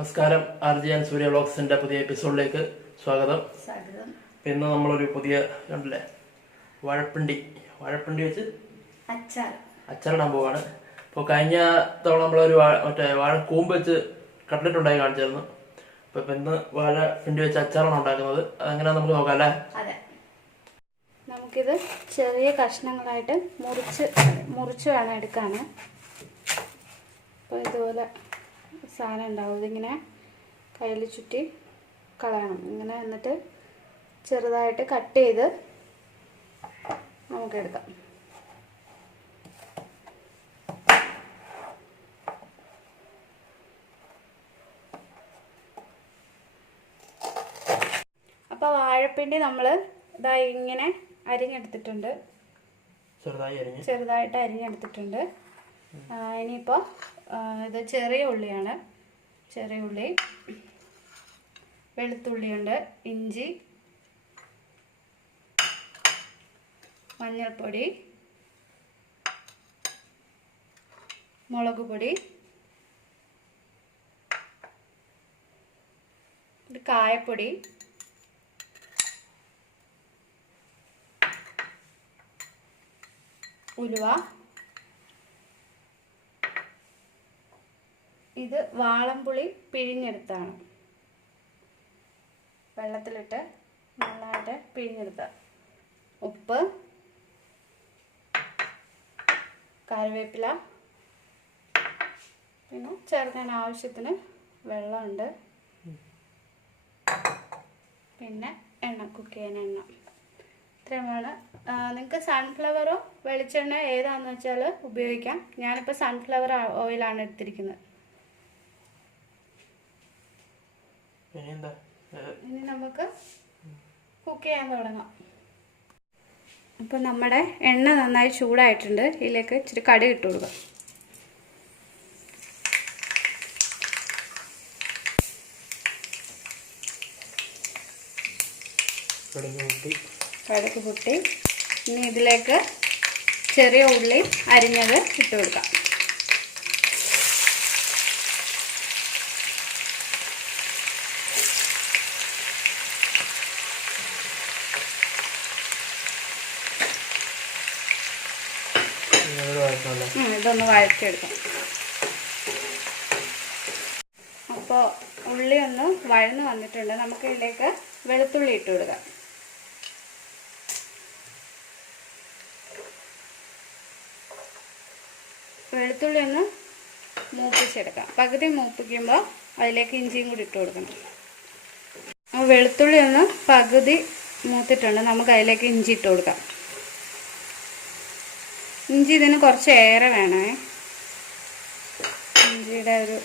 നമസ്കാരം. Gireesh and Soorya വ്ളോഗ്സിന്റെ പുതിയ എപ്പിസോഡിലേക്ക് സ്വാഗതം. ഇന്ന് നമ്മളൊരു പുതിയ കണ്ടില്ലേ വാഴപ്പിണ്ടി വെച്ച് അച്ചാറിടാൻ പോവാണ്. അപ്പോൾ കഴിഞ്ഞ തവണ നമ്മളൊരു മറ്റേ വാഴക്കൂമ്പ് വെച്ച് കട്ട്ലറ്റ് ഉണ്ടാക്കി കാണിച്ചായിരുന്നു. അപ്പോൾ ഇന്ന് വാഴപ്പിണ്ടി വെച്ച് അച്ചാറാണ് ഉണ്ടാക്കുന്നത്. അതെങ്ങനെയാ നമുക്ക് നോക്കാം അല്ലേ? നമുക്കിത് ചെറിയ കഷ്ണങ്ങളായിട്ട് മുറിച്ച് വേണം എടുക്കാൻ. അപ്പോൾ ഇതുപോലെ സാധനം ഉണ്ടാവും. ഇതിങ്ങനെ കയ്യിൽ ചുറ്റി കളയണം. ഇങ്ങനെ എന്നിട്ട് ചെറുതായിട്ട് കട്ട് ചെയ്ത് നമുക്കെടുക്കാം. അപ്പോൾ വാഴപ്പിണ്ടി നമ്മൾ ഇതാ ഇങ്ങനെ അരിഞ്ഞെടുത്തിട്ടുണ്ട്. ചെറുതായിട്ട് അരിഞ്ഞെടുത്തിട്ടുണ്ട്. ഇനിയിപ്പോൾ ഇത് ചെറിയ ഉള്ളിയാണ്. ചെറിയ ഉള്ളി, വെളുത്തുള്ളിയുണ്ട്, ഇഞ്ചി, മഞ്ഞൾപ്പൊടി, മുളക് പൊടി, ഇത് കായപ്പൊടി, ഉലുവ, ഇത് വാളംപുളി പിഴിഞ്ഞെടുത്താണ്. വെള്ളത്തിലിട്ട് നന്നായിട്ട് പിഴിഞ്ഞെടുത്ത ഉപ്പ്, കറിവേപ്പില, പിന്നെ ചേർക്കാൻ ആവശ്യത്തിന് വെള്ളമുണ്ട്, പിന്നെ എണ്ണ, കുക്ക് ചെയ്യാൻ എണ്ണ. ഇത്രയുമാണ്. നിങ്ങൾക്ക് സൺഫ്ലവറോ വെളിച്ചെണ്ണ ഏതാണെന്ന് വെച്ചാൽ ഉപയോഗിക്കാം. ഞാനിപ്പോൾ സൺഫ്ലവർ ഓയിലാണ് എടുത്തിരിക്കുന്നത്. ഇനി നമുക്ക് കുക്ക് ചെയ്യാൻ തുടങ്ങാം. അപ്പം നമ്മുടെ എണ്ണ നന്നായി ചൂടായിട്ടുണ്ട്. ഇതിലേക്ക് ഇച്ചിരി കടുക് ഇട്ട് കൊടുക്കാം. കടുക് പൊട്ടി. ഇനി ഇതിലേക്ക് ചെറിയ ഉള്ളി അരിഞ്ഞത് ഇട്ട് കൊടുക്കാം. ഇതൊന്ന് വഴറ്റിയെടുക്കാം. അപ്പോൾ ഉള്ളി ഒന്ന് വഴന്ന് വന്നിട്ടുണ്ട്. നമുക്ക് ഇതിലേക്ക് വെളുത്തുള്ളി ഇട്ട് കൊടുക്കാം. വെളുത്തുള്ളി ഒന്ന് മൂപ്പിച്ചെടുക്കാം. പകുതി മൂപ്പിക്കുമ്പോൾ അതിലേക്ക് ഇഞ്ചിയും കൂടി ഇട്ട് കൊടുക്കണം. വെളുത്തുള്ളി ഒന്ന് പകുതി മൂത്തിട്ടുണ്ട്. നമുക്ക് അതിലേക്ക് ഇഞ്ചി ഇട്ട് കൊടുക്കാം. ഇഞ്ചി ഇതിന് കുറച്ച് ഏറെ വേണമേ. ഇഞ്ചിയുടെ ഒരു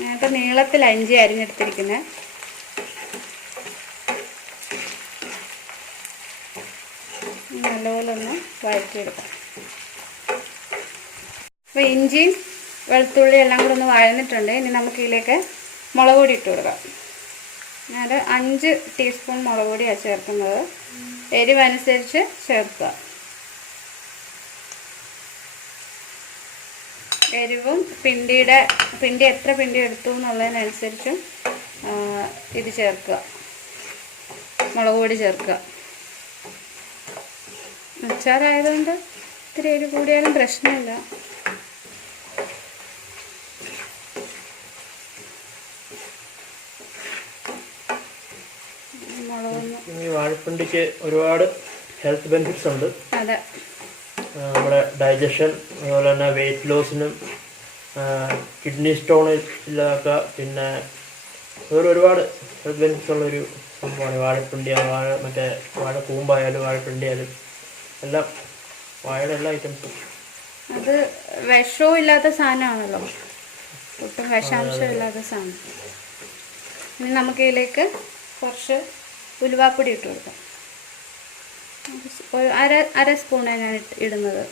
ഞാനിപ്പോൾ നീളത്തിലാണ് ഇഞ്ചി അരിഞ്ഞെടുത്തിരിക്കുന്നത്. നല്ലപോലെ ഒന്ന് വഴറ്റിയെടുക്കാം. അപ്പോൾ ഇഞ്ചിയും വെളുത്തുള്ളി എല്ലാം കൂടെ ഒന്ന് വഴന്നിട്ടുണ്ട്. ഇനി നമുക്ക് ഇതിലേക്ക് മുളക് പൊടി ഇട്ട് കൊടുക്കാം. ഞാൻ 5 ടീസ്പൂൺ മുളക് പൊടിയാണ് ചേർക്കുന്നത്. എരിവനുസരിച്ച് ചേർക്കുക. എരിവും പിണ്ടി എത്ര പിണ്ടി എടുത്തു എന്നുള്ളതിനനുസരിച്ചും ഇത് ചേർക്കുക. മുളക് പൊടി ചേർക്കുക. അച്ചാറായതുകൊണ്ട് ഇത്തിരി എരി കൂടിയാലും പ്രശ്നമില്ല. ഈ വാഴപ്പിണ്ടിക്ക് ഒരുപാട് ഹെൽത്ത് ബെനിഫിറ്റ്സ് ഉണ്ട്. അതെ, നമ്മുടെ ഡൈജഷൻ, അതുപോലെ തന്നെ വെയിറ്റ് ലോസിനും, കിഡ്നി സ്റ്റോണിലൊക്കെ, പിന്നെ ഒരുപാട് ഹെൽത്ത് ബെനിഫിറ്റ്സ് ഉള്ളൊരു സംഭവമാണ് വാഴപ്പിണ്ടി. മറ്റേ വാഴക്കൂമ്പായാലും വാഴപ്പിണ്ടിയായാലും എല്ലാം വാഴയുടെ എല്ലാ ഐറ്റംസും. അത് വിഷവും ഇല്ലാത്ത സാധനമാണല്ലോ, ഒട്ടും വിഷാംശം ഇല്ലാത്ത സാധനം. ഇനി നമുക്ക് ഇതിലേക്ക് കുറച്ച് ഉലുവാപ്പൊടി ഇട്ട് കൊടുക്കാം. ഒരു അര സ്പൂണാണ് ഞാൻ ഇടുന്നത്.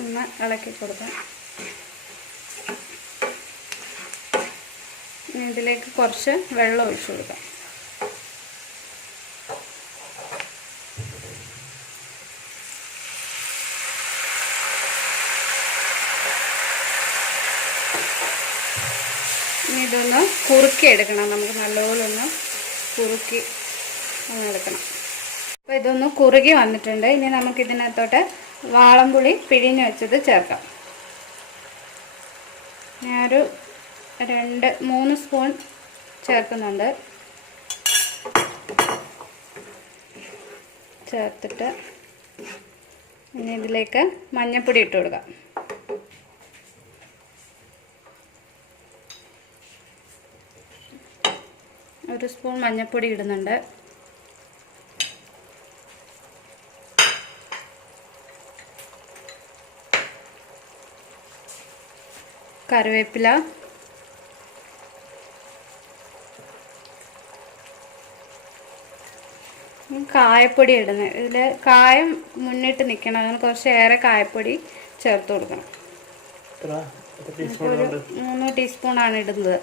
ഒന്ന് ഇളക്കി കൊടുക്കാം. ഇതിലേക്ക് കുറച്ച് വെള്ളം ഒഴിച്ചു കൊടുക്കാം. ഇനി ഇതൊന്ന് കുറുക്കി എടുക്കണം. നമുക്ക് നല്ലപോലെ ഒന്ന് കുറുക്കി ഒന്ന് എടുക്കണം. അപ്പോൾ ഇതൊന്ന് കുറുകി വന്നിട്ടുണ്ട്. ഇനി നമുക്ക് ഇതിനകത്തോട്ട് വാളംപുളി പിഴിഞ്ഞ് വെച്ചത് ചേർക്കാം. ഞാനൊരു 2-3 സ്പൂൺ ചേർക്കുന്നുണ്ട്. ചേർത്തിട്ട് ഇനി ഇതിലേക്ക് മഞ്ഞൾപ്പൊടി ഇട്ട് കൊടുക്കാം. ഒരു സ്പൂൺ മഞ്ഞൾപ്പൊടി ഇടുന്നുണ്ട്. കറിവേപ്പില, കായപ്പൊടി ഇടുന്നത്. ഇതിൽ കായം മുന്നിട്ട് നിൽക്കണം. അങ്ങനെ കുറച്ചേറെ കായപ്പൊടി ചേർത്ത് കൊടുക്കണം. ഒരു 3 ടീസ്പൂണാണ് ഇടുന്നത്.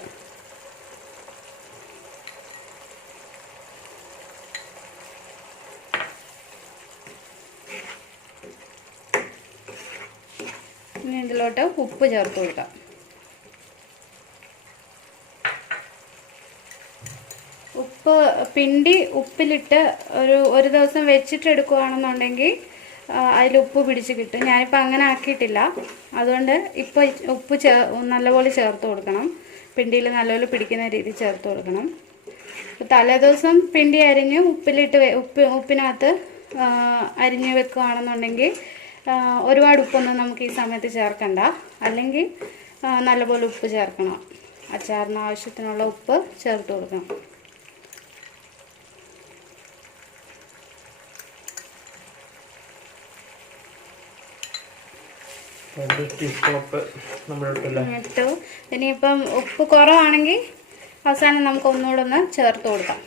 ഇനി ഇതിലോട്ട് ഉപ്പ് ചേർത്ത് കൊടുക്കാം. ഉപ്പ് പിണ്ടി ഉപ്പിലിട്ട് ഒരു ദിവസം വെച്ചിട്ട് എടുക്കുകയാണെന്നുണ്ടെങ്കിൽ അതിൽ ഉപ്പ് പിടിച്ച് കിട്ടും. ഞാനിപ്പോൾ അങ്ങനെ ആക്കിയിട്ടില്ല. അതുകൊണ്ട് ഇപ്പോൾ ഉപ്പ് നല്ലപോലെ ചേർത്ത് കൊടുക്കണം. പിണ്ടിയിൽ നല്ലപോലെ പിടിക്കുന്ന രീതി ചേർത്ത് കൊടുക്കണം. തലേദിവസം പിണ്ടി അരിഞ്ഞ് ഉപ്പിനകത്ത് അരിഞ്ഞ് വെക്കുകയാണെന്നുണ്ടെങ്കിൽ ഒരുപാട് ഉപ്പൊന്നും നമുക്ക് ഈ സമയത്ത് ചേർക്കണ്ട. അല്ലെങ്കിൽ നല്ലപോലെ ഉപ്പ് ചേർക്കണം. അച്ചാറിന് ആവശ്യത്തിനുള്ള ഉപ്പ് ചേർത്ത് കൊടുക്കണം. ഇട്ടു. ഇനിയിപ്പം ഉപ്പ് കുറവാണെങ്കിൽ അവസാനം നമുക്ക് ഒന്നുകൂടെ ഒന്ന് ചേർത്ത് കൊടുക്കാം.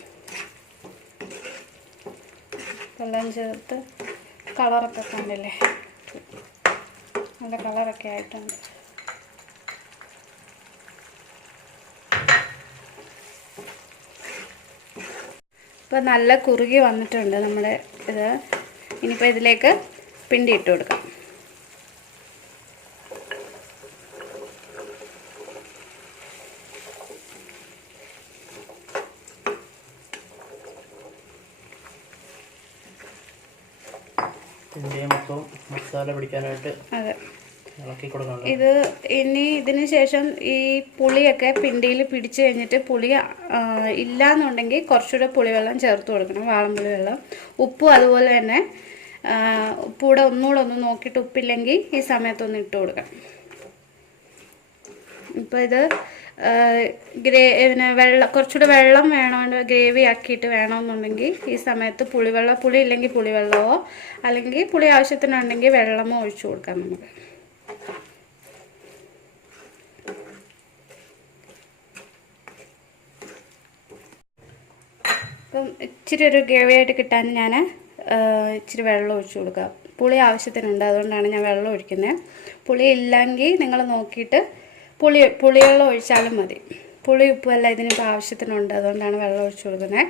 എല്ലാം ചേർത്ത് കളറൊക്കെ കണ്ടില്ലേ, നല്ല കളറൊക്കെ ആയിട്ടുണ്ട്. ഇപ്പോൾ നല്ല കുറുകി വന്നിട്ടുണ്ട് നമ്മുടെ ഇത്. ഇനിയിപ്പോൾ ഇതിലേക്ക് പിണ്ടി ഇട്ട് കൊടുക്കാം. മസാല പിടിക്കാനായിട്ട് ഇത് ഇനി ഇതിന് ശേഷം ഈ പുളിയൊക്കെ പിണ്ടിയിൽ പിടിച്ചു കഴിഞ്ഞിട്ട് പുളി ഇല്ലാന്നുണ്ടെങ്കിൽ കുറച്ചുകൂടെ പുളിവെള്ളം ചേർത്ത് കൊടുക്കണം. വാളംപുളി വെള്ളം. ഉപ്പും അതുപോലെ തന്നെ ഉപ്പൂടെ ഒന്നുകൂടെ ഒന്ന് നോക്കിയിട്ട് ഉപ്പില്ലെങ്കിൽ ഈ സമയത്തൊന്ന് ഇട്ട് കൊടുക്കണം. ഇപ്പോൾ ഇത് കുറച്ചുകൂടെ വെള്ളം വേണമെന്ന് ഗ്രേവി ആക്കിയിട്ട് വേണമെന്നുണ്ടെങ്കിൽ ഈ സമയത്ത് പുളി ഇല്ലെങ്കിൽ പുളിവെള്ളമോ അല്ലെങ്കിൽ പുളി ആവശ്യത്തിനുണ്ടെങ്കിൽ വെള്ളമോ ഒഴിച്ചു കൊടുക്കാം നമുക്ക്. അപ്പം ഇച്ചിരി ഒരു ഗ്രേവി ആയിട്ട് കിട്ടാൻ ഞാൻ ഇച്ചിരി വെള്ളം ഒഴിച്ചു കൊടുക്കാം. പുളി ആവശ്യത്തിനുണ്ട്, അതുകൊണ്ടാണ് ഞാൻ വെള്ളം ഒഴിക്കുന്നത്. പുളി ഇല്ലെങ്കിൽ നിങ്ങൾ നോക്കിയിട്ട് പുളിവെള്ളം ഒഴിച്ചാലും മതി. പുളി ഉപ്പുമല്ല ഇതിനിപ്പോൾ ആവശ്യത്തിനുണ്ട്, അതുകൊണ്ടാണ് വെള്ളം ഒഴിച്ചു കൊടുക്കുന്നത്.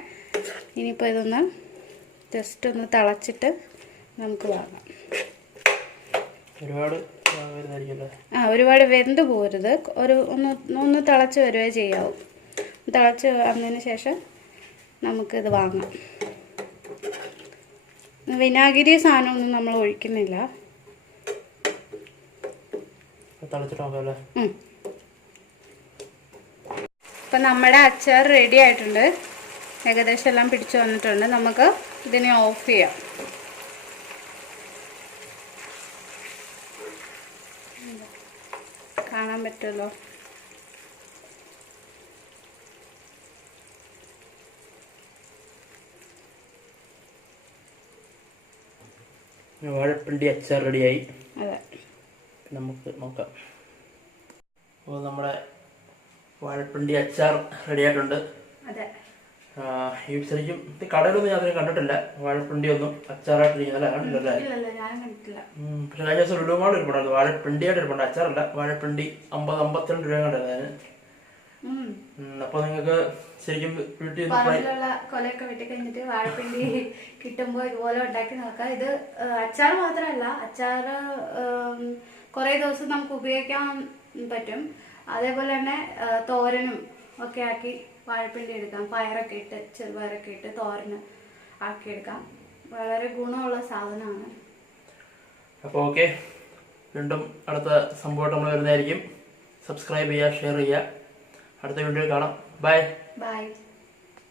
ഇനിയിപ്പോൾ ഇതൊന്ന് ജസ്റ്റ് ഒന്ന് തിളച്ചിട്ട് നമുക്ക് വാങ്ങാം. ഒരുപാട് വെന്ത് പോരുത്. ഒന്ന് തിളച്ച് വരുവേ ചെയ്യാവും. തിളച്ച് വന്നതിന് ശേഷം നമുക്കിത് വാങ്ങാം. വിനാഗിരി സാധനമൊന്നും നമ്മൾ ഒഴിക്കുന്നില്ല. ഇപ്പം നമ്മുടെ അച്ചാർ റെഡി ആയിട്ടുണ്ട്. ഏകദേശം എല്ലാം പിടിച്ചു വന്നിട്ടുണ്ട്. നമുക്ക് ഇതിനെ ഓഫ് ചെയ്യാം. കാണാൻ പറ്റുമല്ലോ. വാഴപ്പിണ്ടി അച്ചാർ റെഡിയായി. അതെ, നമുക്ക് നോക്കാം. അപ്പോൾ നമ്മുടെ വാഴപ്പിണ്ടി അച്ചാർ റെഡിയായിട്ടുണ്ട്. അതെ, ഈ ശരിക്കും കടയിലൊന്നും ഞാൻ അതിനെ കണ്ടിട്ടില്ല. വാഴപ്പിണ്ടി ഒന്നും അച്ചാറായിട്ടിരിക്കുന്നല്ല, കണ്ടില്ലല്ലേ? പക്ഷെ കഴിഞ്ഞ ദിവസം ലുലുമാൾ ഇരിപ്പുണ്ടായിരുന്നു. വാഴപ്പിണ്ടിയായിട്ട് ഇരിപ്പുണ്ട്, അച്ചാറല്ല. വാഴപ്പിണ്ടി 50-52 രൂപ കണ്ടായിരുന്നു. അപ്പൊ നിങ്ങൾക്ക് ശരിക്കും വീട്ടിൽ കൊലയൊക്കെ വെട്ടി കഴിഞ്ഞിട്ട് വാഴപ്പിണ്ടി കിട്ടുമ്പോ ഇതുപോലെ ഉണ്ടാക്കി നോക്കാം. ഇത് അച്ചാർ മാത്രമല്ല, അച്ചാർ കുറെ ദിവസം നമുക്ക് ഉപയോഗിക്കാൻ പറ്റും. അതേപോലെ തന്നെ തോരനും ഒക്കെ ആക്കി വാഴപ്പിണ്ടി എടുക്കാം. പയറൊക്കെ ഇട്ട് ചെറുപയറൊക്കെ ഇട്ട് തോരന് ആക്കിയെടുക്കാം. വളരെ ഗുണമുള്ള സാധനമാണ്. അപ്പോൾ ഓക്കെ, വീണ്ടും അടുത്ത സംഭവമായിട്ട് നമ്മൾ വരുന്നതായിരിക്കും. സബ്സ്ക്രൈബ് ചെയ്യുക, ഷെയർ ചെയ്യുക. അടുത്ത വീഡിയോ കാണാം. ബൈ.